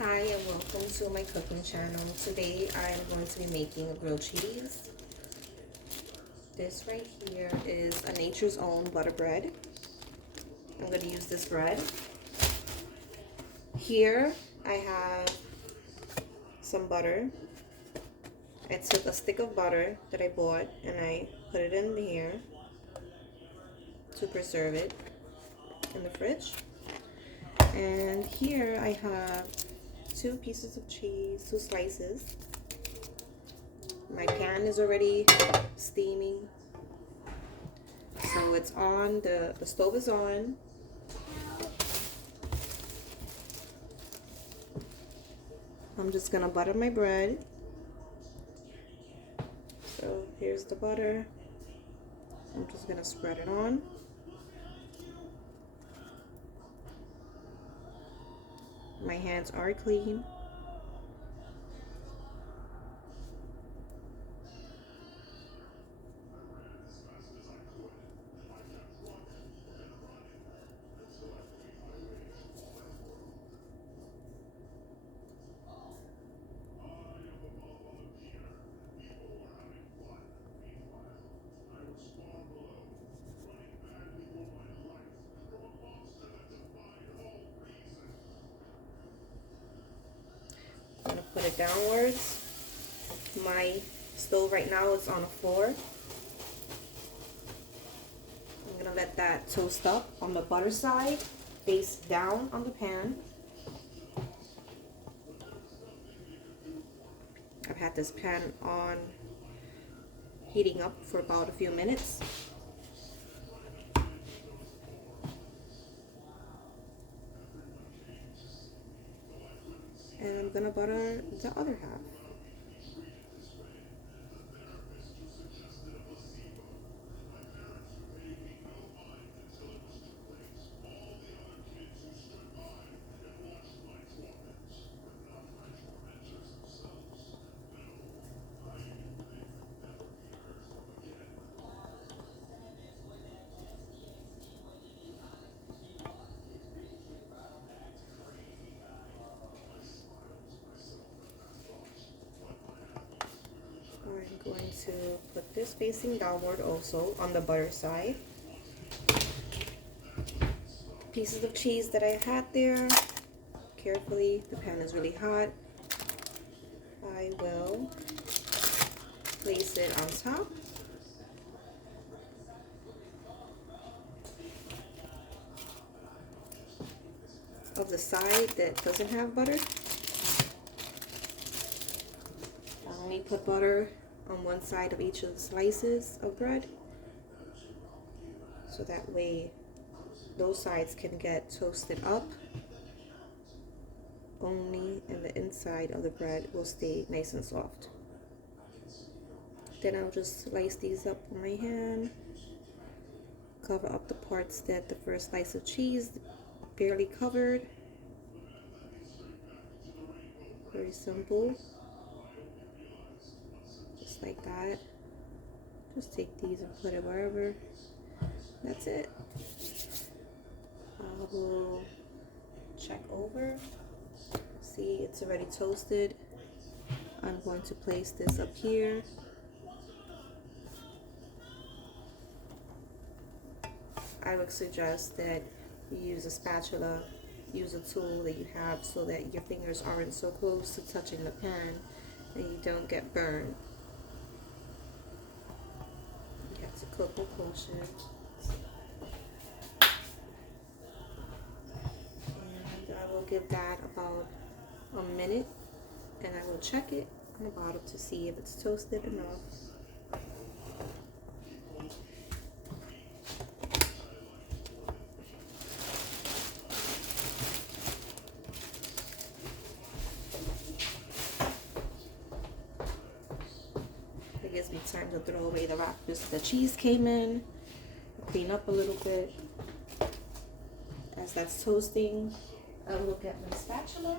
Hi and welcome to my cooking channel. Today I am going to be making a grilled cheese. This right here is a Nature's Own butter bread. I'm going to use this bread. Here I have some butter. I took a stick of butter that I bought and I put it in here to preserve it in the fridge. And here I have 2 pieces of cheese, 2 slices. My pan is already steaming, so it's on, the stove is on. I'm just gonna butter my bread. So here's the butter. I'm just gonna spread it on. My hands are clean. I'm gonna put it downwards. My stove right now is on a 4. I'm gonna let that toast up on the butter side, face down on the pan. I've had this pan on heating up for about a few minutes. And I'm gonna butter the other half. I'm going to put this facing downward also on the butter side. Pieces of cheese that I had there, carefully, the pan is really hot. I will place it on top. Of the side that doesn't have butter. I only put butter on one side of each of the slices of bread, so that way those sides can get toasted up only, and the inside of the bread will stay nice and soft. Then I'll just slice these up with my hand, cover up the parts that the first slice of cheese barely covered. Very simple, just like that. Just take these and put it wherever. That's it. I will check over. See, it's already toasted. I'm going to place this up here. I would suggest that you use a spatula, use a tool that you have so that your fingers aren't so close to touching the pan and you don't get burned. You have to cook with caution. And I will give that about a minute and I will check it on the bottom to see if it's toasted enough. It gives me time to throw away the wrappers. The cheese came in, clean up a little bit. As that's toasting, I'll look at my spatula.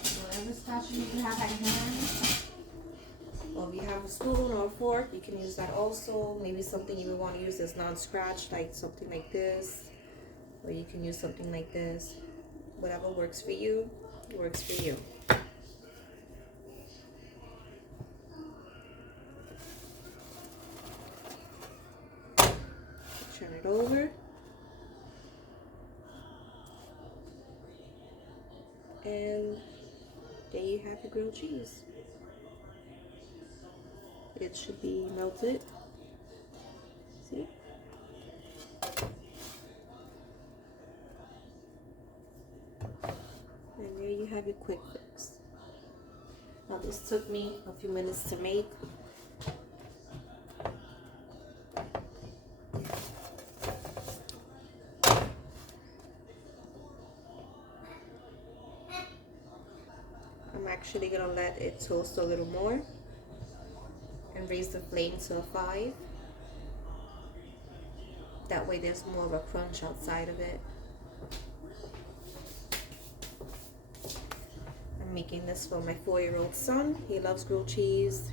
Whatever spatula you have at hand. Well, if you have a spoon or a fork, you can use that also. Maybe something you would want to use that's non-scratch, like something like this. or you can use something like this. Whatever works for you, works for you. Turn it over. And there you have your grilled cheese. It should be melted. See? And there you have your quick fix. Now this took me a few minutes to make. I'm actually gonna let it toast a little more and raise the flame to a 5. That way there's more of a crunch outside of it. I'm making this for my 4-year-old son. He loves grilled cheese.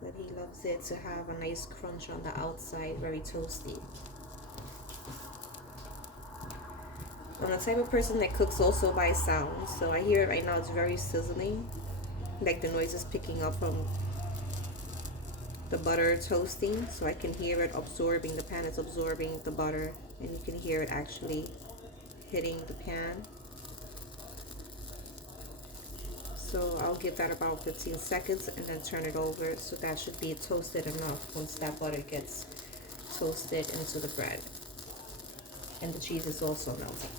But he loves it to have a nice crunch on the outside, very toasty. I'm the type of person that cooks also by sound. So I hear it right now, it's very sizzling. Like the noise is picking up from the butter toasting. So I can hear it absorbing, the pan is absorbing the butter. And you can hear it actually hitting the pan. So I'll give that about 15 seconds and then turn it over. So that should be toasted enough once that butter gets toasted into the bread. And the cheese is also melting.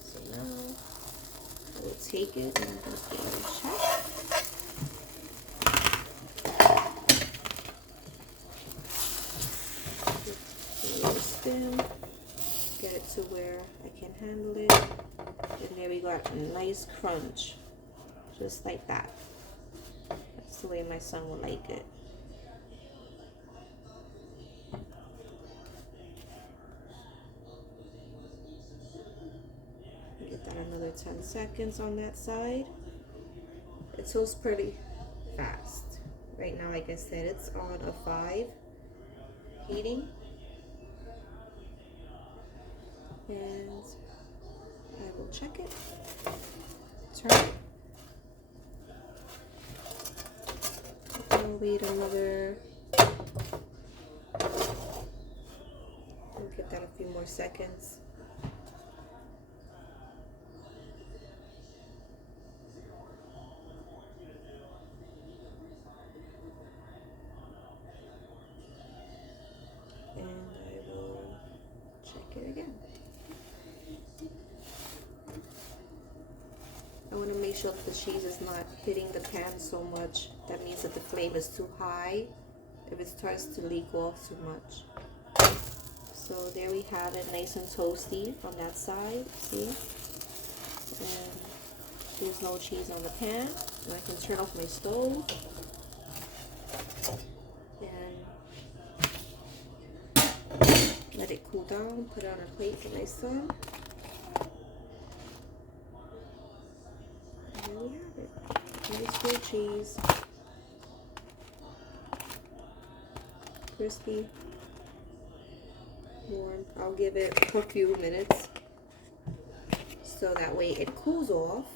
So now I will take it and just give it a check. Spin, get it to where I can handle it. And there we got a nice crunch, just like that. That's the way my son will like it. Get that another 10 seconds on that side. It toasts pretty fast. Right now, like I said, it's on a 5 heating. And I will check it, turn it. I'll wait another, I'll give that a few more seconds. And I will check it again. I want to make sure that the cheese is not hitting the pan so much. That means that the flame is too high. If it starts to leak off too much. So there we have it, nice and toasty from that side. See? And there's no cheese on the pan. And I can turn off my stove. And let it cool down. Put it on a plate for my son. And there we have it. Nice grilled cheese. Crispy. Warm. I'll give it a few minutes so that way it cools off.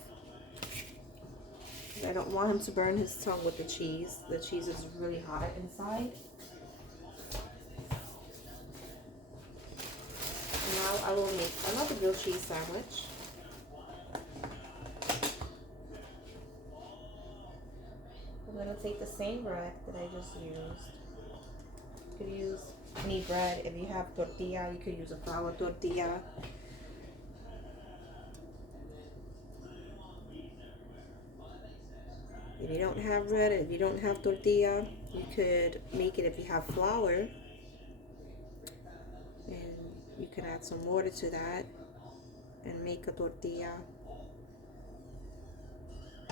I don't want him to burn his tongue with the cheese. The cheese is really hot inside. Now I will make another grilled cheese sandwich. I'm going to take the same bread that I just used. You could use any bread. If you have tortilla, you could use a flour tortilla. If you don't have bread, if you don't have tortilla, you could make it if you have flour. And you can add some water to that and make a tortilla,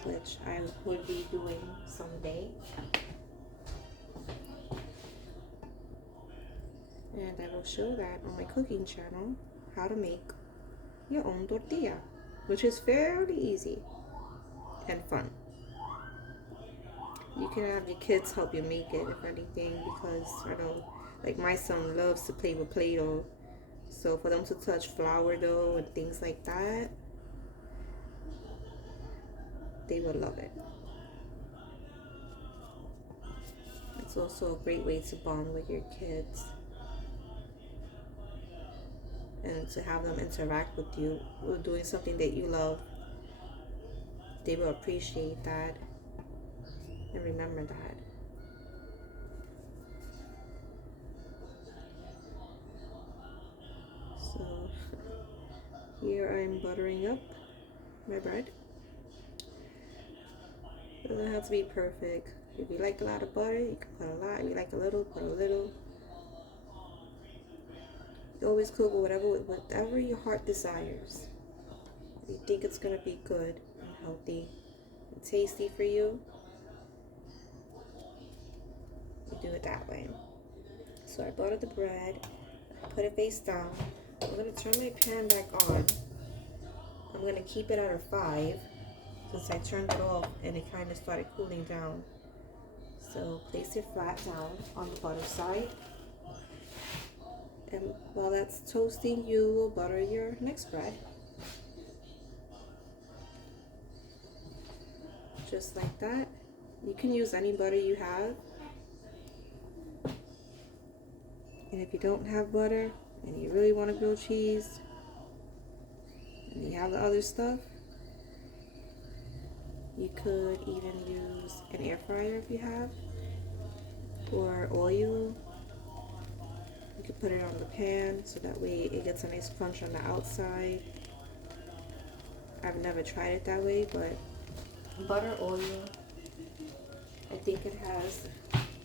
which I will be doing someday. And I will show that on my cooking channel, how to make your own tortilla, which is fairly easy and fun. You can have your kids help you make it, if anything, because I know, like, my son loves to play with Play-Doh. So for them to touch flour dough and things like that, they would love it. It's also a great way to bond with your kids and to have them interact with you with doing something that you love. They will appreciate that and remember that. So here I'm buttering up my bread. It doesn't have to be perfect. If you like a lot of butter, you can put a lot. If you like a little, put a little. You always cook with whatever your heart desires. If you think it's gonna be good and healthy and tasty for you, you do it that way. So I buttered the bread, put it face down. I'm gonna turn my pan back on. I'm gonna keep it at a 5 since I turned it off and it kind of started cooling down. So place it flat down on the butter side. And while that's toasting, you will butter your next bread. Just like that. You can use any butter you have. And if you don't have butter and you really want to grill cheese and you have the other stuff, you could even use an air fryer if you have, or oil. You could put it on the pan so that way it gets a nice crunch on the outside. I've never tried it that way, but butter, oil, I think it has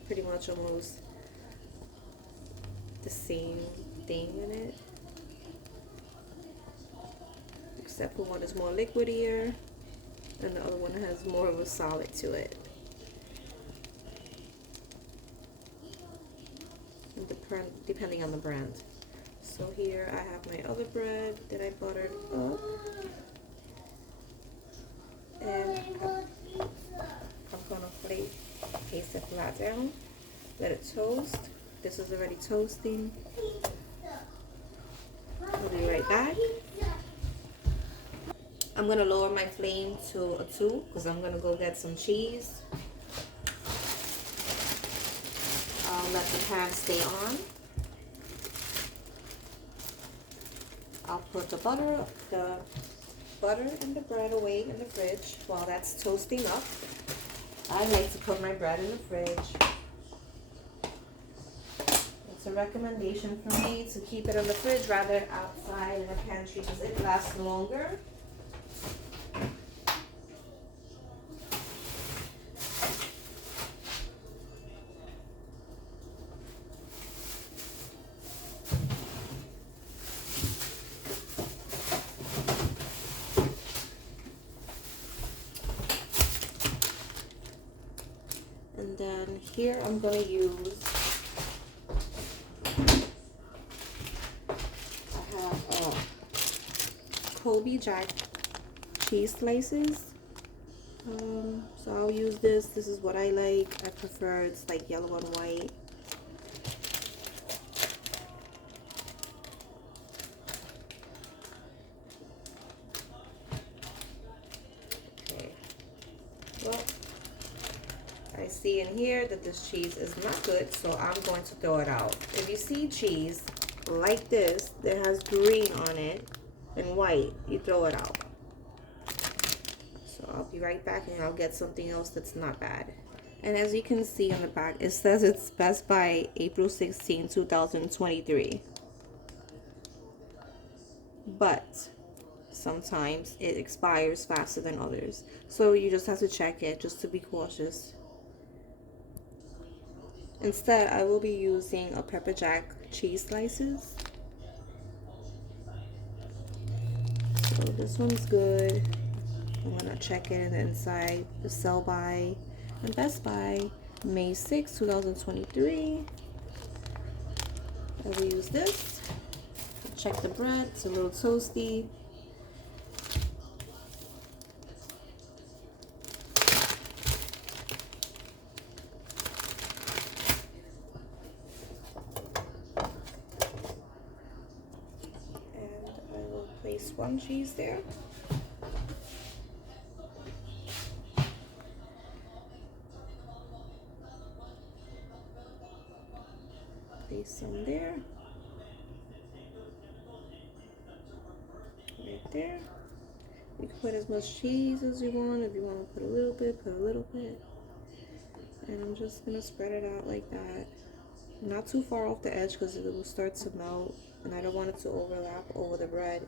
pretty much almost the same thing in it, except for one is more liquidier and the other one has more of a solid to it. Depending on the brand. So here I have my other bread that I buttered up, and I'm gonna place it flat down, let it toast. This is already toasting. I'll be right back. I'm gonna lower my flame to a 2 because I'm gonna go get some cheese. I'll let the pan stay on. I'll put the butter and the bread away in the fridge while that's toasting up. I like to put my bread in the fridge. It's a recommendation for me to keep it in the fridge rather outside in the pantry because it lasts longer. And then here I'm going to use, I have Kobe Jack cheese slices. So I'll use this. This is what I like. I prefer it's like yellow and white. Okay. Well, I see in here that this cheese is not good, so I'm going to throw it out. If you see cheese like this that has green on it and white, you throw it out. So I'll be right back and I'll get something else that's not bad. And as you can see on the back, it says it's best by April 16, 2023. But sometimes it expires faster than others. So you just have to check it just to be cautious. Instead, I will be using a pepper jack cheese slices. So this one's good. I'm gonna check it in the inside. The sell by and Best Buy, May 6, 2023. I will use this. Check the bread, it's a little toasty. just one cheese there. Place some there. Right there. You can put as much cheese as you want. If you want to put a little bit, put a little bit. And I'm just gonna spread it out like that. Not too far off the edge because it will start to melt, and I don't want it to overlap over the bread.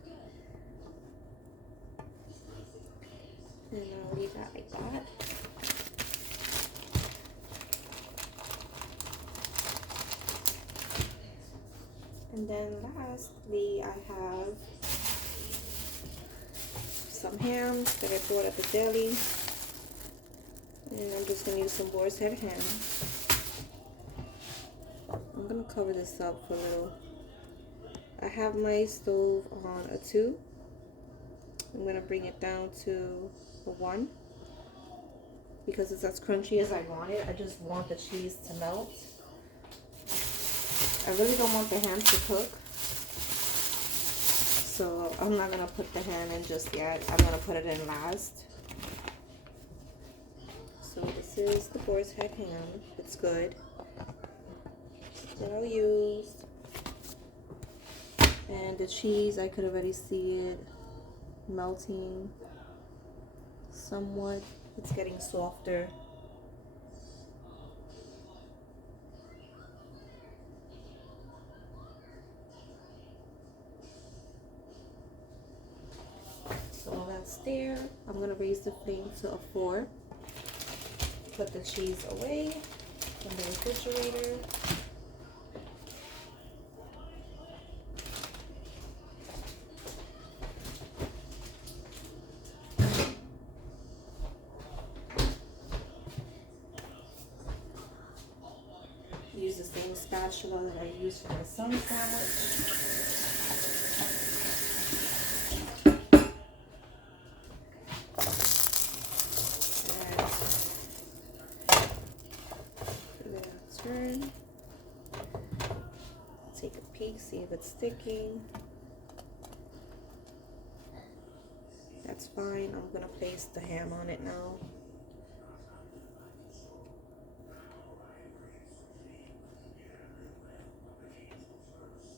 And I'll leave that like that. And then lastly, I have some ham that I bought at the deli. And I'm just going to use some boar's head ham. I'm going to cover this up for a little. I have my stove on a 2. I'm going to bring it down to a 1. Because it's as crunchy as I want it. I just want the cheese to melt. I really don't want the ham to cook. So I'm not going to put the ham in just yet. I'm going to put it in last. So this is the boar's head ham. It's good. That's what I'll use. And the cheese, I could already see it melting somewhat. It's getting softer. So that's there. I'm gonna raise the flame to a 4. Put the cheese away in the refrigerator. Use the same spatula that I used for my son's sandwich. Turn. Take a peek, see if it's sticking. That's fine. I'm gonna place the ham on it now.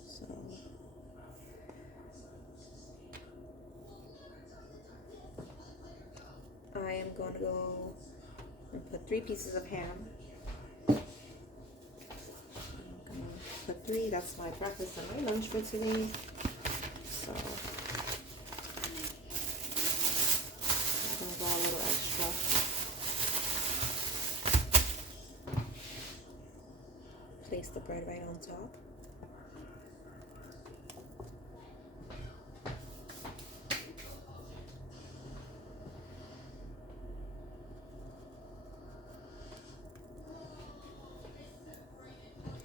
So I am gonna go and put 3 pieces of ham. For 3, that's my breakfast and my lunch for today. So I'm gonna go a little extra. Place the bread right on top.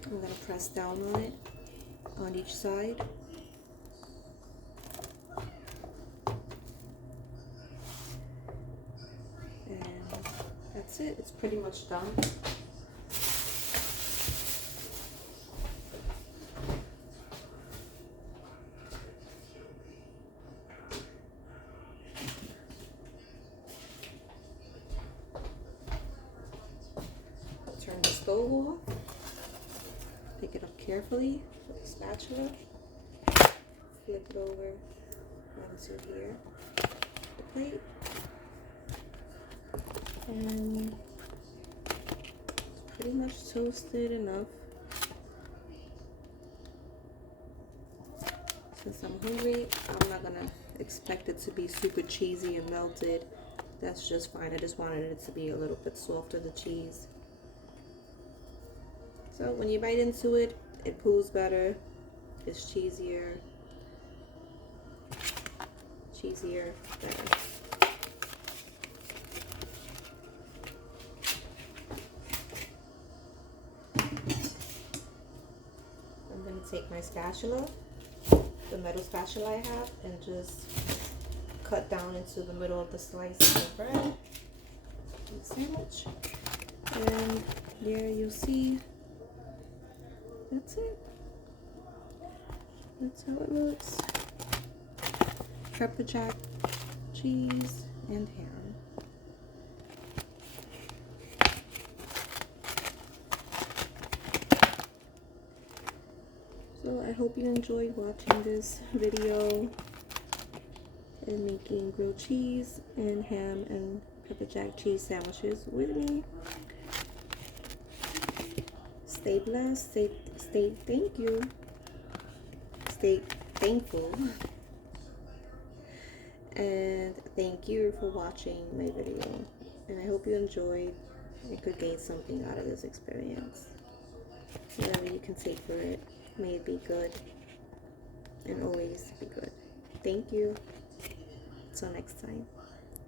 I'm going to press down on it on each side. And that's it. It's pretty much done. Turn the stove off. Pick it up carefully with a spatula. Flip it over onto here, the plate, and it's pretty much toasted enough. Since I'm hungry, I'm not gonna expect it to be super cheesy and melted. That's just fine. I just wanted it to be a little bit softer, the cheese. So when you bite into it, it pulls better, it's cheesier, better. I'm going to take my spatula, the metal spatula I have, and just cut down into the middle of the slice of the bread, the sandwich, and there you see. That's it. That's how it looks. pepper jack cheese and ham. So I hope you enjoyed watching this video and making grilled cheese and ham and pepper jack cheese sandwiches with me. Stay blessed, stay thank you, stay thankful, and thank you for watching my video. And I hope you enjoyed and could gain something out of this experience. Whatever you can take for it, may it be good and always be good. Thank you. Till next time.